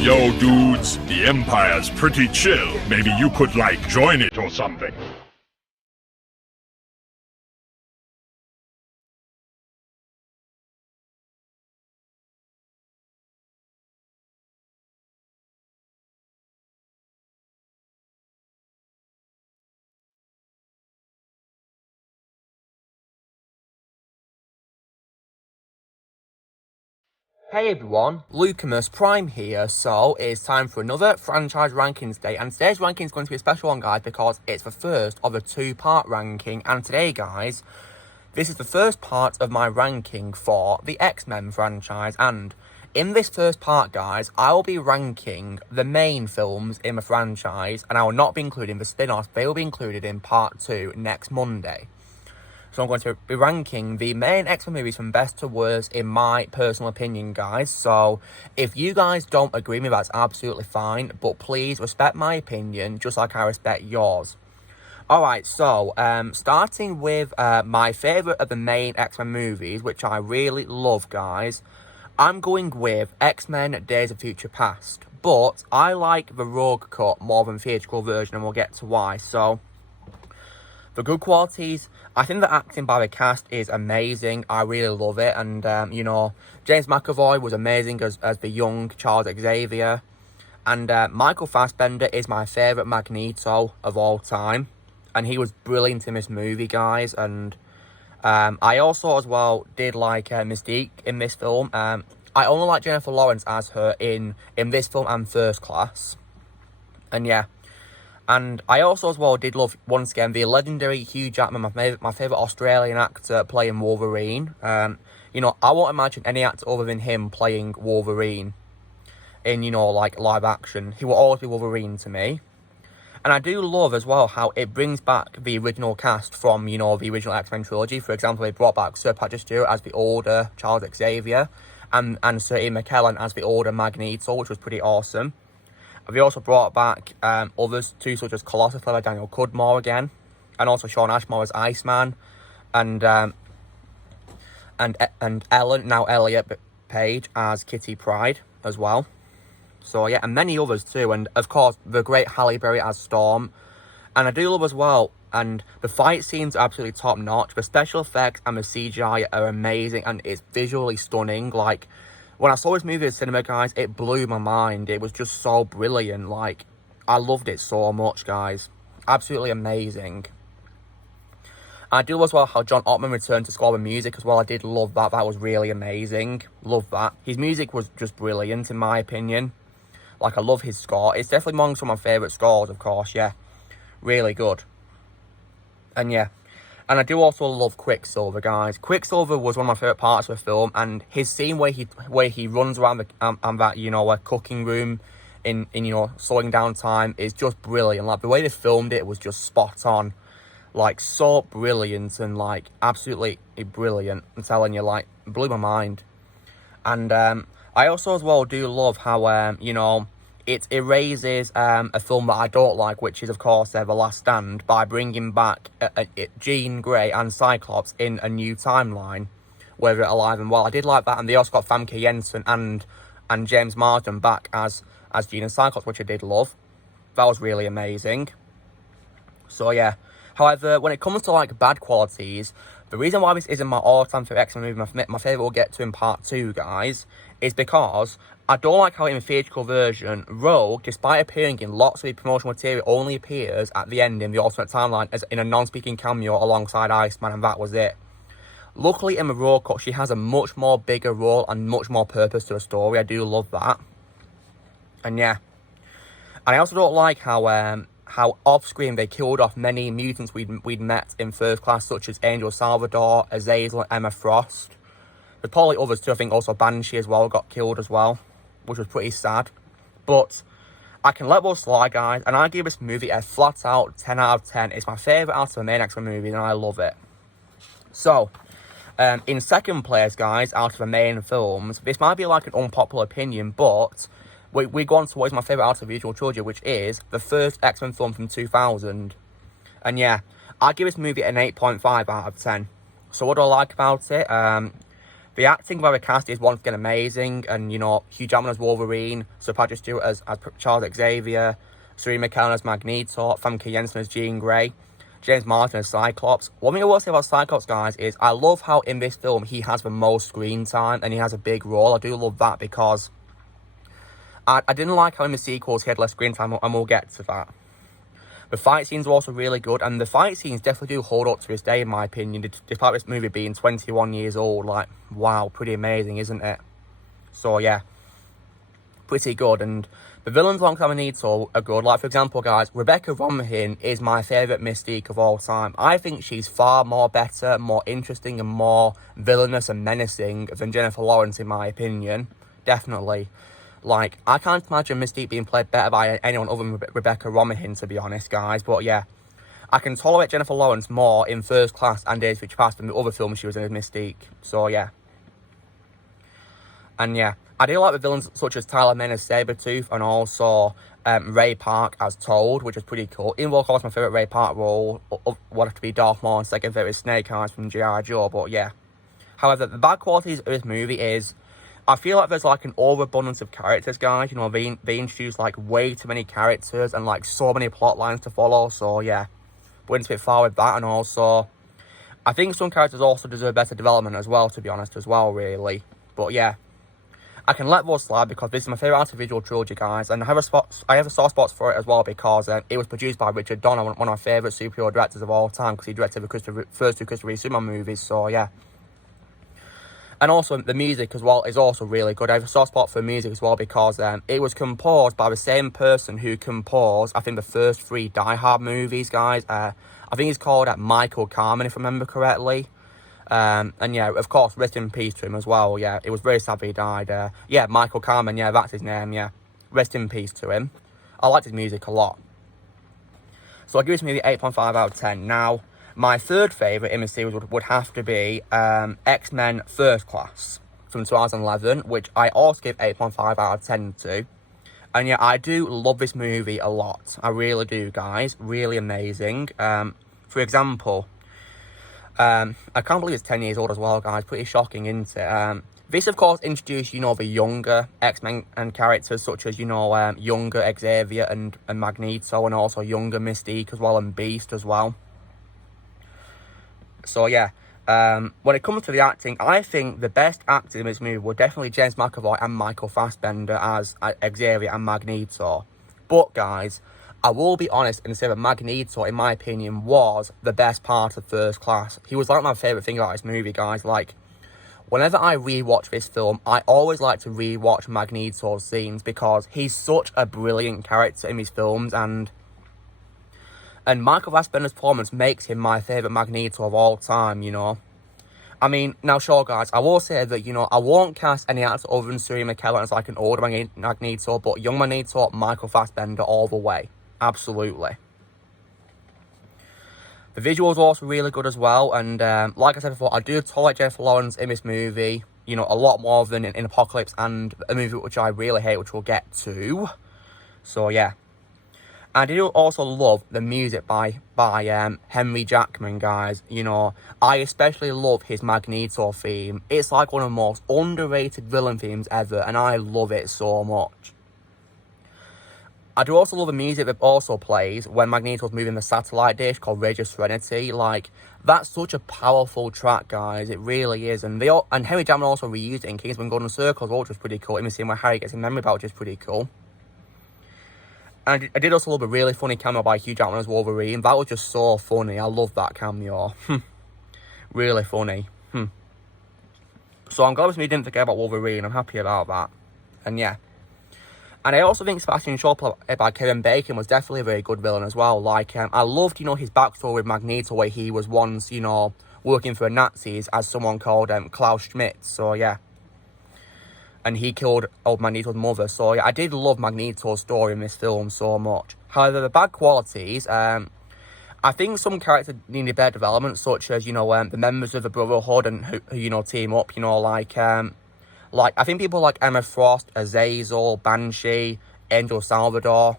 Yo, dudes, the Empire's pretty chill. Maybe you could, like, join it or something. Hey everyone, Lucamus Prime here, so it's time for another franchise rankings day, and today's ranking is going to be a special one, guys, because it's the first of a two-part ranking, and today, guys, this is the first part of my ranking for the Xmen franchise, and in this first part, guys, I will be ranking the main films in the franchise, and I will not be including the spin-offs. They will be included in part 2 next Monday. So I'm going to be ranking the main X-Men movies from best to worst in my personal opinion, guys. So if you guys don't agree with me, that's absolutely fine. But please respect my opinion, just like I respect yours. Alright, so starting with my favourite of the main X-Men movies, which I really love, guys. I'm going with X-Men Days of Future Past. But I like the Rogue Cut more than the theatrical version, and we'll get to why. So the good qualities, I think the acting by the cast is amazing. I really love it. And, you know, James McAvoy was amazing as the young Charles Xavier. And Michael Fassbender is my favourite Magneto of all time. And he was brilliant in this movie, guys. And I also, as well, did like Mystique in this film. I only like Jennifer Lawrence as her in this film and First Class. And, yeah. And I also, as well, did love, once again, the legendary Hugh Jackman, my favourite Australian actor, playing Wolverine. You know, I won't imagine any actor other than him playing Wolverine in, you know, like, live action. He will always be Wolverine to me. And I do love, as well, how it brings back the original cast from, you know, the original X-Men trilogy. For example, they brought back Sir Patrick Stewart as the older Charles Xavier, and Sir Ian McKellen as the older Magneto, which was pretty awesome. We also brought back others too, such as Colossus Clever Daniel Cudmore again, and also Sean Ashmore as Iceman, and Ellen, now Elliot Page, as Kitty Pryde as well. So yeah, and many others too, and of course the great Halle Berry as Storm. And I do love as well, and the fight scenes are absolutely top notch. The special effects and the CGI are amazing, and it's visually stunning. Like, when I saw this movie at the cinema, guys, it blew my mind. It was just so brilliant. Like, I loved it so much, guys. Absolutely amazing. I do as well how John Ottman returned to score the music as well. I did love that. That was really amazing. Love that. His music was just brilliant, in my opinion. Like, I love his score. It's definitely among some of my favourite scores, of course, yeah. Really good. And yeah. And I do also love Quicksilver, guys. Quicksilver was one of my favourite parts of the film, and his scene where he runs around that, you know, cooking room in you know, slowing down time is just brilliant. Like, the way they filmed it was just spot on. Like, so brilliant, and like absolutely brilliant. I'm telling you, like, blew my mind. And I also as well do love how you know, it erases a film that I don't like, which is, of course, The Last Stand, by bringing back Jean Grey and Cyclops in a new timeline, where they're alive and well. I did like that, and they also got Famke Janssen and James Marsden back as Jean and Cyclops, which I did love. That was really amazing. So, yeah. However, when it comes to, like, bad qualities, the reason why this isn't my all-time favourite X-Men movie, my favourite we'll get to in part 2, guys, is because I don't like how in the theatrical version, Rogue, despite appearing in lots of the promotional material, only appears at the end in the alternate timeline as in a non-speaking cameo alongside Iceman, and that was it. Luckily, in the Rogue Cut, she has a much more bigger role and much more purpose to the story. I do love that. And yeah. And I also don't like how off-screen they killed off many mutants we'd met in First Class, such as Angel Salvador, Azazel, and Emma Frost. There's probably others too. I think also Banshee as well got killed as well, which was pretty sad. But I can let those slide, guys, and I give this movie a flat-out 10 out of 10. It's my favourite out of the main X-Men movie, and I love it. So, in second place, guys, out of the main films, this might be like an unpopular opinion, but we go on to what is my favourite out of the original trilogy, which is the first X-Men film from 2000. And yeah, I give this movie an 8.5 out of 10. So what do I like about it? The acting by the cast is once again amazing, and, you know, Hugh Jackman as Wolverine, Sir Patrick Stewart as Charles Xavier, Serena McKellen as Magneto, Famke Jensen as Jean Grey, James Martin as Cyclops. One thing I will say about Cyclops, guys, is I love how in this film he has the most screen time and he has a big role. I do love that because I didn't like how in the sequels he had less screen time, and we'll get to that. The fight scenes were also really good, and the fight scenes definitely do hold up to this day, in my opinion, despite this movie being 21 years old. Like, wow, pretty amazing, isn't it? So, yeah, pretty good. And the villains alongside Magneto are good. Like, for example, guys, Rebecca Romijn is my favourite Mystique of all time. I think she's far more better, more interesting, and more villainous and menacing than Jennifer Lawrence, in my opinion. Definitely. Like, I can't imagine Mystique being played better by anyone other than Rebecca Romijn, to be honest, guys. But, yeah, I can tolerate Jennifer Lawrence more in First Class and Days of Future Past than the other films she was in as Mystique. So, yeah. And, yeah, I do like the villains such as Tyler Mane as Sabretooth and also Ray Park as Toad, which is pretty cool. Even though, of course, my favourite Ray Park role would have to be Darth Maul, and second favourite Snake Eyes from G.I. Joe, but, yeah. However, the bad qualities of this movie is I feel like there's, like, an overabundance of characters, guys. You know, they introduce, like, way too many characters and, like, so many plot lines to follow. So, yeah, went a bit far with that. And also, I think some characters also deserve better development as well, to be honest, as well, really. But, yeah, I can let those slide because this is my favourite audiovisual trilogy, guys. And I have a soft spot for it as well because it was produced by Richard Donner, one of my favourite superhero directors of all time, because he directed the first two Christopher Reeve Superman movies. So, yeah. And also, the music as well is also really good. I have a soft spot for music as well because it was composed by the same person who composed, I think, the first 3 Die Hard movies, guys. I think he's called Michael Kamen, if I remember correctly. And, yeah, of course, rest in peace to him as well. Yeah, it was very sad that he died. Yeah, Michael Kamen, yeah, that's his name, yeah. Rest in peace to him. I liked his music a lot. So I'll give this movie 8.5 out of 10. Now, my third favourite in the series would have to be X-Men First Class from 2011, which I also give 8.5 out of 10 to. And yeah, I do love this movie a lot. I really do, guys. Really amazing. For example, I can't believe it's 10 years old as well, guys. Pretty shocking, isn't it? This, of course, introduced, you know, the younger X-Men and characters such as, you know, younger Xavier and Magneto, and also younger Mystique as well, and Beast as well. So, yeah, when it comes to the acting, I think the best actors in this movie were definitely James McAvoy and Michael Fassbender as Xavier and Magneto. But, guys, I will be honest and say that Magneto, in my opinion, was the best part of First Class. He was, like, my favourite thing about this movie, guys. Like, whenever I rewatch this film, I always like to rewatch Magneto's scenes because he's such a brilliant character in his films, and Michael Fassbender's performance makes him my favourite Magneto of all time, you know. I mean, now sure, guys, I will say that, you know, I won't cast any actor other than Serena McKellen as like an older Magneto, but young Magneto, Michael Fassbender all the way. Absolutely. The visuals are also really good as well, and like I said before, I do tolerate Jennifer Lawrence in this movie, you know, a lot more than in Apocalypse and a movie which I really hate, which we'll get to. So, yeah. I do also love the music by Henry Jackman, guys. You know, I especially love his Magneto theme. It's like one of the most underrated villain themes ever, and I love it so much. I do also love the music that also plays when Magneto's moving the satellite dish called Rage of Serenity. Like, that's such a powerful track, guys. It really is. And Henry Jackman also reused it in Kingsman Golden Circle, which was pretty cool. In the scene where Harry gets in memory about, which is pretty cool. And I did also love a really funny cameo by Hugh Jackman as Wolverine. That was just so funny. I love that cameo. Really funny. So I'm glad we didn't forget about Wolverine. I'm happy about that. And yeah. And I also think Sebastian Shaw played by Kevin Bacon was definitely a very good villain as well. Like, I loved, you know, his backstory with Magneto, where he was once, you know, working for the Nazis as someone called Klaus Schmidt. So yeah. And he killed old Magneto's mother. So, yeah, I did love Magneto's story in this film so much. However, the bad qualities, I think some characters needed better development, such as, you know, the members of the Brotherhood and who, you know, team up, you know, like, I think people like Emma Frost, Azazel, Banshee, Angel Salvador,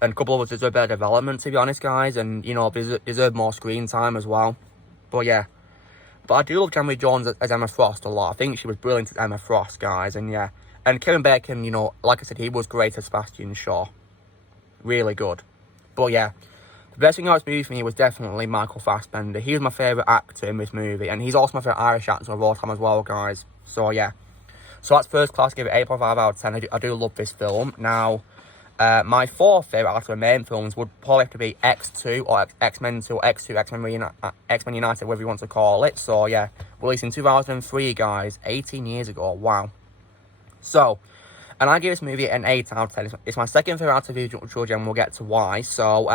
and a couple of us deserve better development, to be honest, guys, and, you know, deserve more screen time as well. But, yeah. But I do love January Jones as Emma Frost a lot. I think she was brilliant as Emma Frost, guys, and yeah. And Kevin Bacon, you know, like I said, he was great as Sebastian Shaw. Really good. But yeah, the best thing about this movie for me was definitely Michael Fassbender. He was my favourite actor in this movie, and he's also my favourite Irish actor of all time as well, guys. So yeah. So that's first class, give it 8.5 out of 10. I do love this film. Now, my fourth favourite out of the main films would probably have to be X2 or Xmen 2 or X2, Xmen United, whatever you want to call it. So yeah, released in 2003, guys, 18 years ago, wow. So, and I give this movie an 8 out of 10. It's my second favourite out of the trilogy, and we'll get to why. So,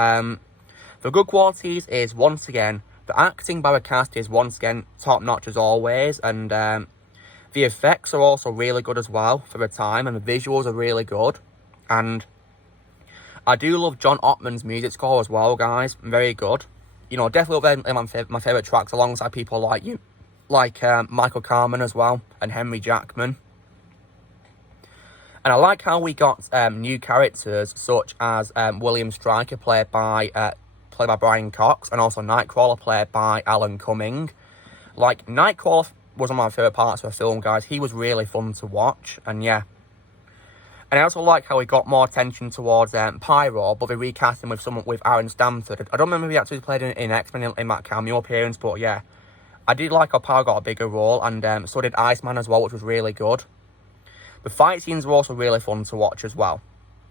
the good qualities is, once again, the acting by the cast is once again top-notch as always, and the effects are also really good as well for the time, and the visuals are really good. And I do love John Ottman's music score as well, guys. Very good. You know, definitely my favourite tracks alongside people like Michael Kamen as well, and Henry Jackman. And I like how we got new characters such as William Stryker, played by Brian Cox, and also Nightcrawler, played by Alan Cumming. Like, Nightcrawler was one of my favourite parts of the film, guys. He was really fun to watch, and yeah. And I also like how we got more attention towards Pyro, but they recast him with someone with Aaron Stamford. I don't remember if he actually played in X-Men in that cameo appearance, but yeah. I did like how Pyro got a bigger role, and so did Iceman as well, which was really good. The fight scenes were also really fun to watch as well.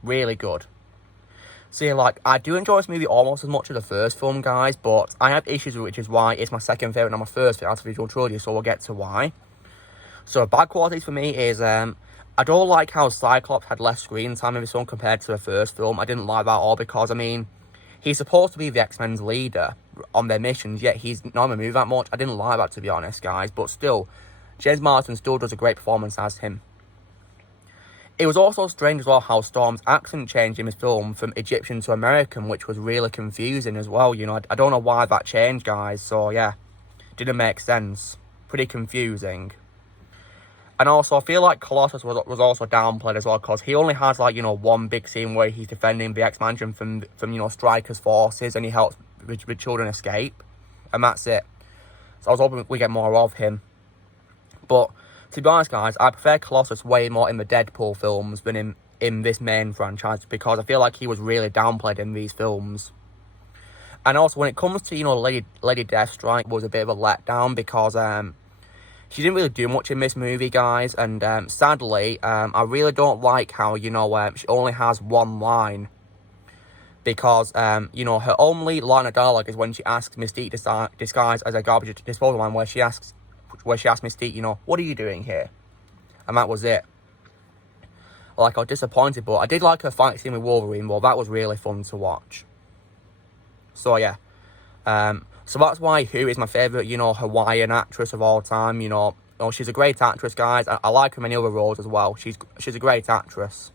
Really good. So yeah, like, I do enjoy this movie almost as much as the first film, guys, but I have issues with it, which is why it's my second favourite and my first favourite out of the visual trilogy, so we'll get to why. So bad qualities for me is, I don't like how Cyclops had less screen time in this film compared to the first film. I didn't like that at all because, I mean, he's supposed to be the X-Men's leader on their missions, yet he's not going to move that much. I didn't like that, to be honest, guys, but still, James Marsden still does a great performance as him. It was also strange as well how Storm's accent changed in this film from Egyptian to American, which was really confusing as well. You know, I don't know why that changed, guys. So, yeah, didn't make sense. Pretty confusing. And also, I feel like Colossus was also downplayed as well, because he only has, like, you know, one big scene where he's defending the X-Mansion from you know, Stryker's forces, and he helps the children escape. And that's it. So I was hoping we get more of him. But to be honest, guys, I prefer Colossus way more in the Deadpool films than in this main franchise, because I feel like he was really downplayed in these films. And also, when it comes to, you know, Lady Deathstrike was a bit of a letdown, because she didn't really do much in this movie, guys. And sadly, I really don't like how, you know, she only has one line. Because, you know, her only line of dialogue is when she asks Mystique disguised as a garbage disposal man, where she asks Mystique, you know, what are you doing here? And that was it. Like, I was disappointed, but I did like her fight scene with Wolverine. Well, that was really fun to watch. So, yeah. So that's why Who is my favourite, you know, Hawaiian actress of all time. You know, she's a great actress, guys. I like her in many other roles as well. She's a great actress.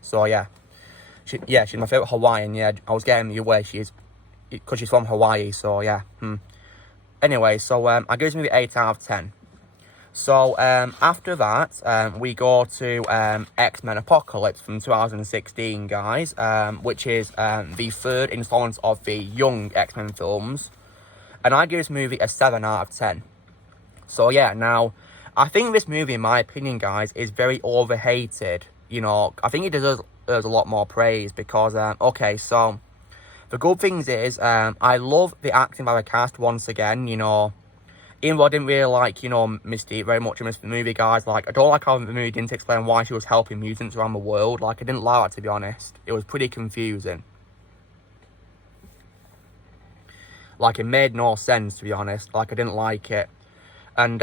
So, yeah. She's my favourite Hawaiian, yeah. I was getting you where she is, because she's from Hawaii, so, yeah. Anyway, so I give this movie 8 out of 10. So after that, we go to X-Men Apocalypse from 2016, guys, which is the third installment of the Young X-Men films. And I give this movie a 7 out of 10. So yeah, now, I think this movie, in my opinion, guys, is very overhated. You know, I think it deserves a lot more praise because, okay, so the good things is, I love the acting by the cast once again, you know. Even though I didn't really like, you know, Mystique very much in this movie, guys. Like, I don't like how the movie didn't explain why she was helping mutants around the world. Like, I didn't like that, to be honest. It was pretty confusing. Like, it made no sense, to be honest. Like, I didn't like it. And,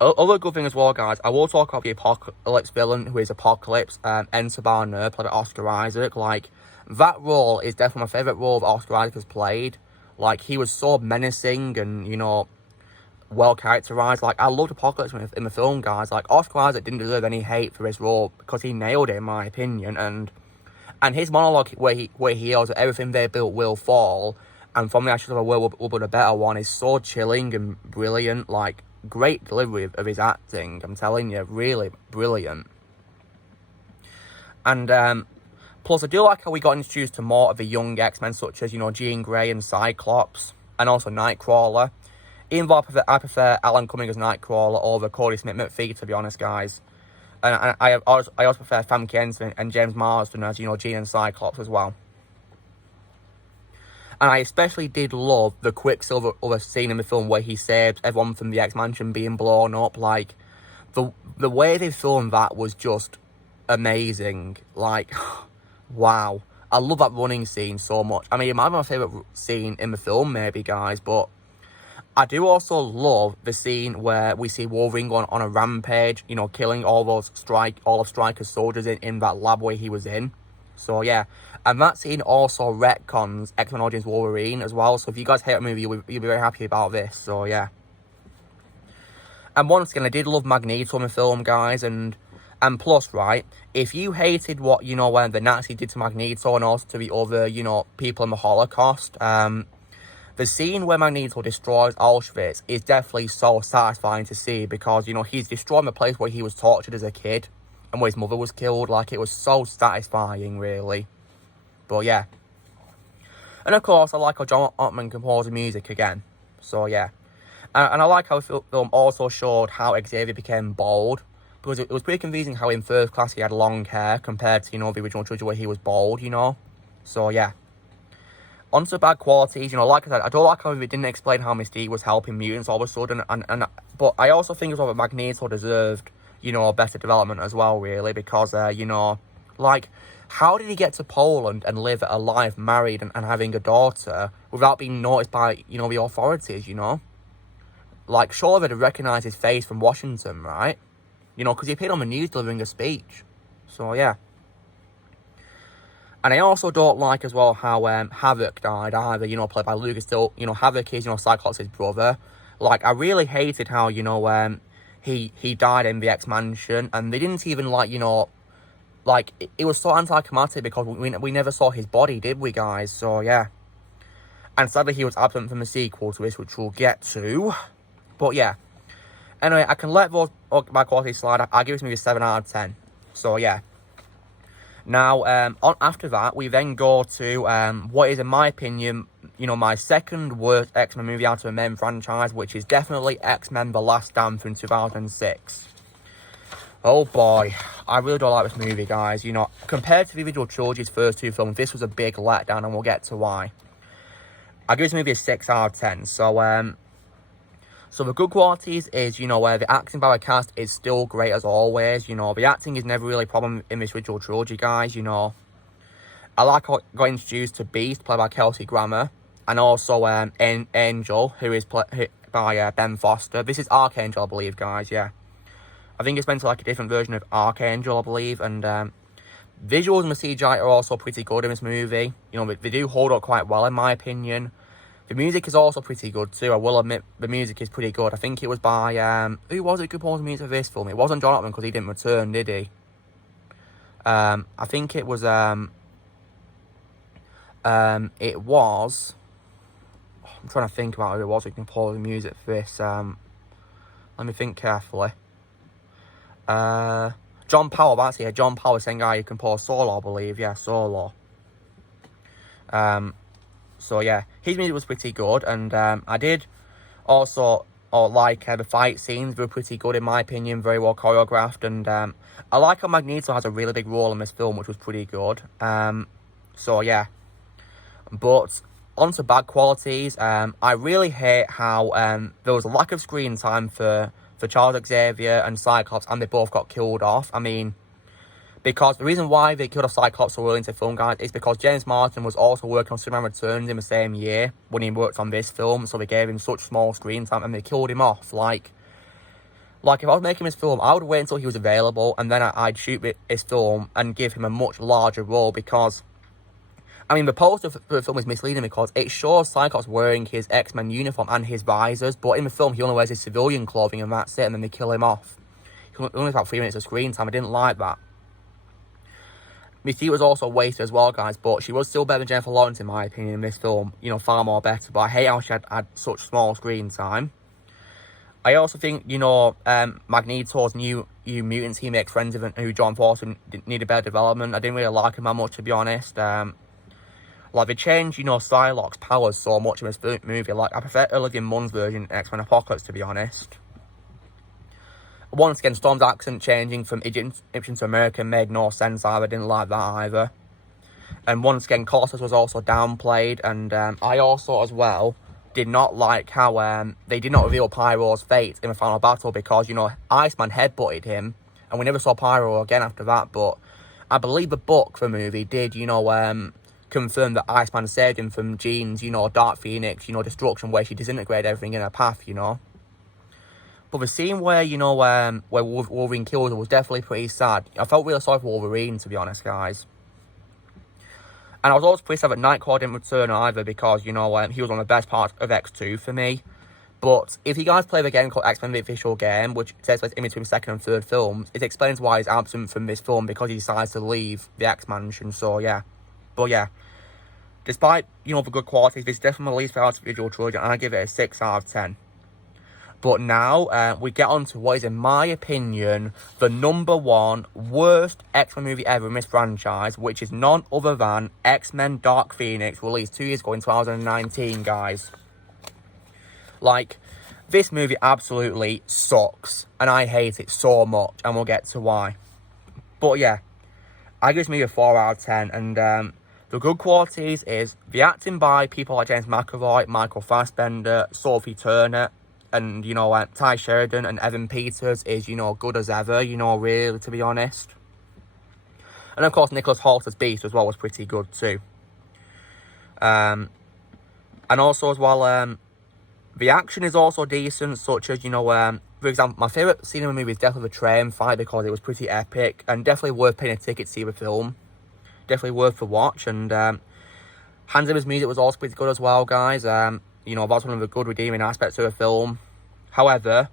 other good thing as well, guys, I will talk about the Apocalypse villain, who is Apocalypse, Enter Barner, played by Oscar Isaac. Like, that role is definitely my favourite role that Oscar Isaac has played. Like, he was so menacing and, you know, well characterised. Like, I loved Apocalypse in the film, guys. Like, Oscar Isaac didn't deserve any hate for his role because he nailed it, in my opinion. And his monologue where he yells that everything they built will fall, and from the ashes of a world will build a better one, is so chilling and brilliant. Like, great delivery of his acting, I'm telling you, really brilliant. And plus, I do like how we got introduced to more of the young X-Men, such as, you know, Jean Grey and Cyclops, and also Nightcrawler. Even though I prefer Alan Cumming as Nightcrawler over Cody Smith-McPhee, to be honest, guys. And I also prefer Famke Jensen and James Marsden as, you know, Jean and Cyclops as well. And I especially did love the Quicksilver scene in the film where he saved everyone from the X-Mansion being blown up. Like, the way they filmed that was just amazing. Like, wow. I love that running scene so much. I mean, it might be my favourite scene in the film, maybe, guys, but I do also love the scene where we see Wolverine going on a rampage, you know, killing all of Stryker's soldiers in that lab where he was in. So, yeah. And that scene also retcons X-Men Origins Wolverine as well. So, if you guys hate a movie, you'll be very happy about this. So, yeah. And once again, I did love Magneto in the film, guys. And plus, right, if you hated what, you know, when the Nazis did to Magneto and also to the other, you know, people in the Holocaust, the scene where Magneto destroys Auschwitz is definitely so satisfying to see because, you know, he's destroying the place where he was tortured as a kid and where his mother was killed. Like, it was so satisfying, really. But, yeah. And, of course, I like how John Ottman composed the music again. So, yeah. And I like how the film also showed how Xavier became bald. Because it was pretty confusing how in First Class he had long hair compared to, you know, the original trilogy where he was bald, you know. So, yeah. On to bad qualities, you know, like I said, I don't like how they didn't explain how Mystique was helping mutants all of a sudden, but I also think as well that Magneto deserved, you know, better development as well, really, because, you know, like, how did he get to Poland and live a life married and having a daughter without being noticed by, you know, the authorities, you know? Like, surely they'd recognise his face from Washington, right? You know, because he appeared on the news delivering a speech. So, yeah. And I also don't like as well how Havoc died either, you know, played by Lucas Still. You know, Havoc is, you know, Cyclops' brother. Like, I really hated how, you know, he died in the X-Mansion. And they didn't even, like, you know, like, it was so anticlimactic because we never saw his body, did we, guys? So, yeah. And sadly, he was absent from the sequel to this, which we'll get to. But, yeah. Anyway, I can let those bad qualities slide. I give this movie a 7 out of 10. So, yeah. Now, after that, we then go to what is, in my opinion, you know, my second worst X-Men movie out of the Men franchise, which is definitely X-Men The Last Stand from 2006. Oh boy, I really don't like this movie, guys. You know, compared to the original trilogy's first two films, this was a big letdown, and we'll get to why. I give this movie a 6 out of 10. So the good qualities is, you know, the acting by the cast is still great as always. You know, the acting is never really a problem in this original trilogy, guys, you know. I like how I got introduced to Beast, played by Kelsey Grammer, and also Angel, who is played by Ben Foster. This is Archangel, I believe, guys, yeah. I think it's meant to like a different version of Archangel, I believe, and visuals and the CGI are also pretty good in this movie. You know, they do hold up quite well, in my opinion. The music is also pretty good too. I will admit the music is pretty good. I think it was by who was it composed the music for this film? It wasn't John Ottman because he didn't return, did he? I think it was I'm trying to think about who it was who composed the music for this. Let me think carefully. John Powell, that's it. John Powell, same guy who composed Solo, I believe. Yeah, Solo. So, yeah, his music was pretty good, and I did also like the fight scenes. They were pretty good, in my opinion, very well choreographed, and I like how Magneto has a really big role in this film, which was pretty good. So, yeah. But, on to bad qualities, I really hate how there was a lack of screen time for Charles Xavier and Cyclops, and they both got killed off. I mean, because the reason why they killed off Cyclops so early into the film, guys, is because James Marsden was also working on Superman Returns in the same year when he worked on this film, so they gave him such small screen time and they killed him off. Like if I was making this film, I would wait until he was available and then I'd shoot his film and give him a much larger role because, I mean, the poster for the film is misleading because it shows Cyclops wearing his X-Men uniform and his visors, but in the film he only wears his civilian clothing and that's it, and then they kill him off. He only has about 3 minutes of screen time. I didn't like that. Mystique was also wasted as well, guys, but she was still better than Jennifer Lawrence, in my opinion, in this film. You know, far more better, but I hate how she had such small screen time. I also think, you know, Magneto's new mutants he makes friends with, who John Forster needed better development. I didn't really like him that much, to be honest. Like, they changed, you know, Psylocke's powers so much in this movie. Like, I prefer Olivia Munn's version in X-Men Apocalypse, to be honest. Once again, Storm's accent changing from Egyptian to American made no sense either. I didn't like that either. And once again, Colossus was also downplayed. And I also, as well, did not like how they did not reveal Pyro's fate in the final battle because, you know, Iceman headbutted him. And we never saw Pyro again after that. But I believe the book for the movie did, you know, confirm that Iceman saved him from Jean's, you know, Dark Phoenix, you know, destruction, where she disintegrated everything in her path, you know. But the scene where, you know, where Wolverine killed her was definitely pretty sad. I felt really sorry for Wolverine, to be honest, guys. And I was also pretty sad that Nightcrawler didn't return either because, you know, he was one of the best parts of X2 for me. But if you guys play the game called X-Men The Official Game, which takes place in between the second and third films, it explains why he's absent from this film because he decides to leave the X-Mansion, so yeah. But yeah, despite, you know, the good qualities, this is definitely my least favorite visual trilogy, and I give it a 6 out of 10. But now, we get on to what is, in my opinion, the #1 worst X-Men movie ever in this franchise, which is none other than X-Men Dark Phoenix, released 2 years ago in 2019, guys. Like, this movie absolutely sucks, and I hate it so much, and we'll get to why. But yeah, I give this movie a 4 out of 10, and the good qualities is the acting by people like James McAvoy, Michael Fassbender, Sophie Turner, and, you know, Ty Sheridan and Evan Peters is, you know, good as ever, you know, really, to be honest. And, of course, Nicholas Hoult as Beast as well was pretty good, too. And also, as well, the action is also decent, such as, you know, for example, my favourite scene in the movie is definitely the train fight because it was pretty epic and definitely worth paying a ticket to see the film. Definitely worth the watch. And Hans Zimmer's music was also pretty good as well, guys. You know, that's one of the good redeeming aspects of the film. However,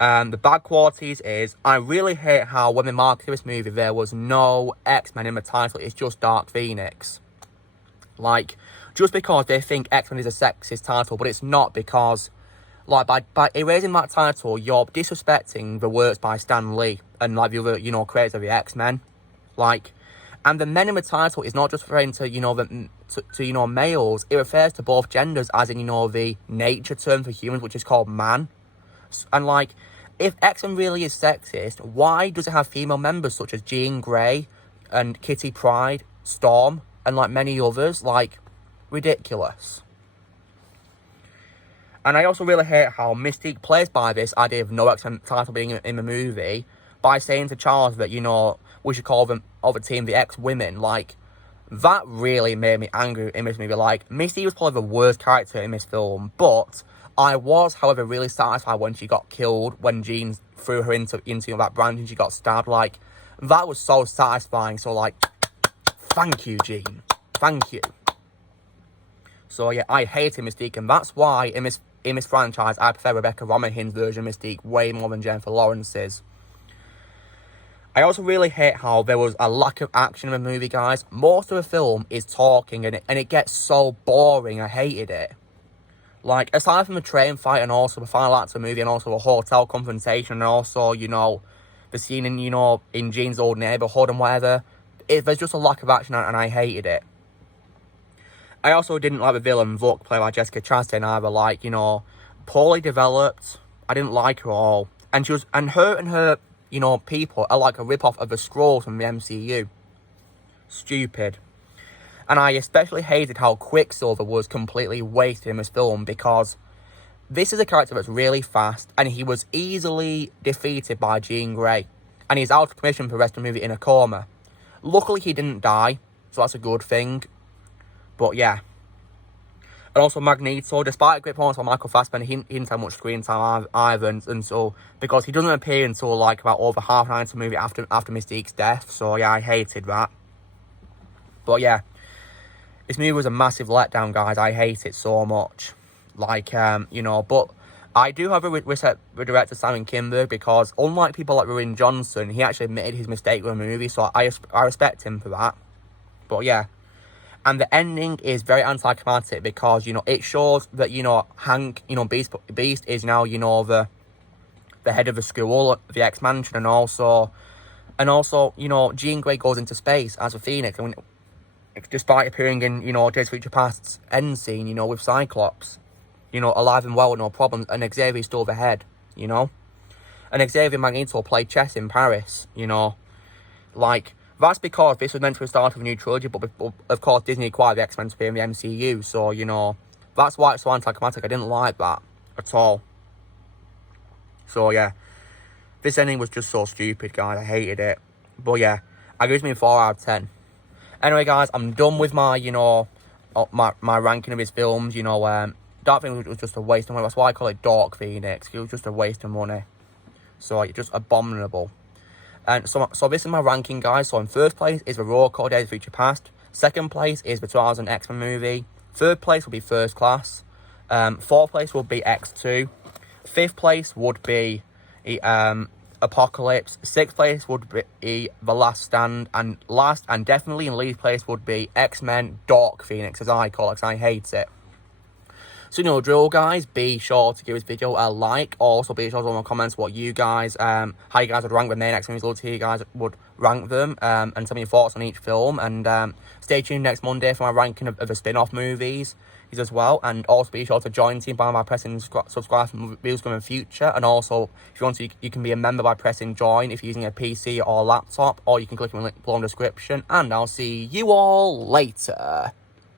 the bad qualities is I really hate how when they marketed this movie there was no X-Men in the title. It's just Dark Phoenix. Like, just because they think X-Men is a sexist title, but it's not, because like by erasing that title, you're disrespecting the works by Stan Lee and like the other, you know, creators of the X-Men. Like, and the men in the title is not just referring to, you know, to you know, males. It refers to both genders, as in, you know, the nature term for humans, which is called man. And like, if X-Men really is sexist, why does it have female members such as Jean Grey and Kitty Pryde, Storm, and like many others? Like, ridiculous. And I also really hate how Mystique plays by this idea of no X-Men title being in the movie by saying to Charles that, you know, we should call them other team the X-Women. Like, that really made me angry in this movie. Like, Mystique was probably the worst character in this film, but I was, however, really satisfied when she got killed, when Jean threw her into that branch and she got stabbed. Like, that was so satisfying. So, like, thank you, Jean. Thank you. So, yeah, I hated Mystique, and that's why in this franchise, I prefer Rebecca Romijn's version of Mystique way more than Jennifer Lawrence's. I also really hate how there was a lack of action in the movie, guys. Most of the film is talking, and it gets so boring. I hated it. Like, aside from the train fight and also the final act of the movie and also the hotel confrontation and also, you know, the scene in, you know, in Jean's old neighbourhood and whatever, there's just a lack of action, and I hated it. I also didn't like the villain Vuk, played by Jessica Chastain, either. Like, you know, poorly developed. I didn't like her at all. And her, you know, people are like a rip-off of the Skrulls from the MCU. Stupid. And I especially hated how Quicksilver was completely wasted in this film, because this is a character that's really fast, and he was easily defeated by Jean Grey. And he's out of commission for the rest of the movie in a coma. Luckily, he didn't die, so that's a good thing. But yeah. And also Magneto, despite a great performance by Michael Fassbender, he didn't have much screen time either, and so, because he doesn't appear until like about over half an hour into the movie after Mystique's death. So yeah, I hated that. But yeah, this movie was a massive letdown, guys. I hate it so much. Like, you know, but I do have a respect for director Simon Kinberg, because unlike people like Rian Johnson, he actually admitted his mistake with the movie, so I respect him for that. But yeah. And the ending is very anticlimactic because, you know, it shows that, you know, Hank, you know, Beast is now, you know, the head of the school, the X-Mansion, and also, you know, Jean Grey goes into space as a Phoenix. despite appearing in, you know, Days of Future Past's end scene, you know, with Cyclops, you know, alive and well, no problems, and Xavier's still the head, you know? And Xavier and Magneto play chess in Paris, you know? Like, that's because this was meant to be the start of a new trilogy, but of course Disney acquired the X-Men to be in the MCU, so, you know, that's why it's so anticlimactic. I didn't like that at all. So, yeah. This ending was just so stupid, guys. I hated it. But, yeah, I gives me a 4 out of 10. Anyway, guys, I'm done with my, you know, my ranking of his films, you know. Dark Phoenix was just a waste of money. That's why I call it Dark Phoenix. It was just a waste of money. So, it's just abominable. And so this is my ranking, guys. So in first place is the Raw Code Days of Future Past. Second place is the 2000 X-Men movie. Third place will be First Class. Fourth place would be X2. Fifth place would be Apocalypse. Sixth place would be The Last Stand. And last and definitely in least place would be X-Men Dark Phoenix, as I call it, because I hate it. So, you know, drill, guys, be sure to give this video a like. Also, be sure to leave in the comments what you guys, how you guys would rank the main X-Men movies. Love to hear you guys would rank them, and tell me your thoughts on each film. And stay tuned next Monday for my ranking of the spin-off movies as well. And also be sure to join the team by pressing subscribe for videos coming in the future. And also, if you want to, you can be a member by pressing join if you're using a PC or laptop, or you can click on the link below in the description. And I'll see you all later.